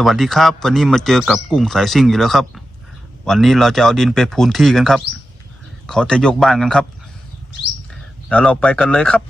สวัสดีครับ วันนี้มาเจอกับกุ้งสายซิ่งอยู่แล้วครับ วันนี้เราจะเอาดินไปพูนที่กันครับ เขาจะยกบ้านกันครับ แล้วเราไปกันเลยครับ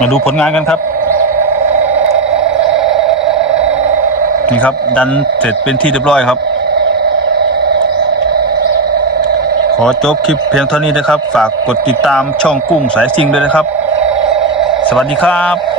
มาดูผลงานกันครับ นี่ครับ ดันเสร็จเป็นที่เรียบร้อยครับ ขอจบคลิปเพียงเท่านี้นะครับ ฝากกดติดตามช่องกุ้งสายซิงด้วยนะครับ สวัสดีครับ